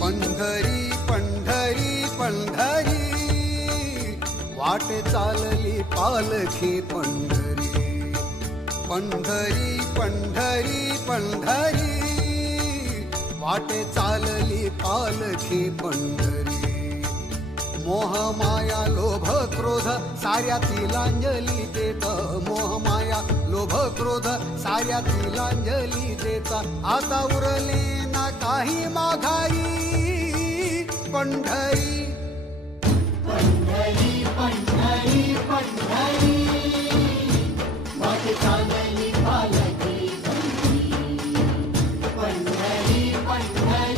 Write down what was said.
पंढरी पंढरी पंढरी वाटे चालली पालखी पंढरी पंढरी पंढरी पंढरी वाटे चालली पालखी पंढरी मोह माया लोभ क्रोध साऱ्या तिलांजली देत मोह माया लोभ क्रोध साऱ्या तिलांजली देता आता उरली ना काही माघारी पंढरी पंढरी पंढरी पंढरी वाटे चालली पालखी पंढरी पंढरी पंढरी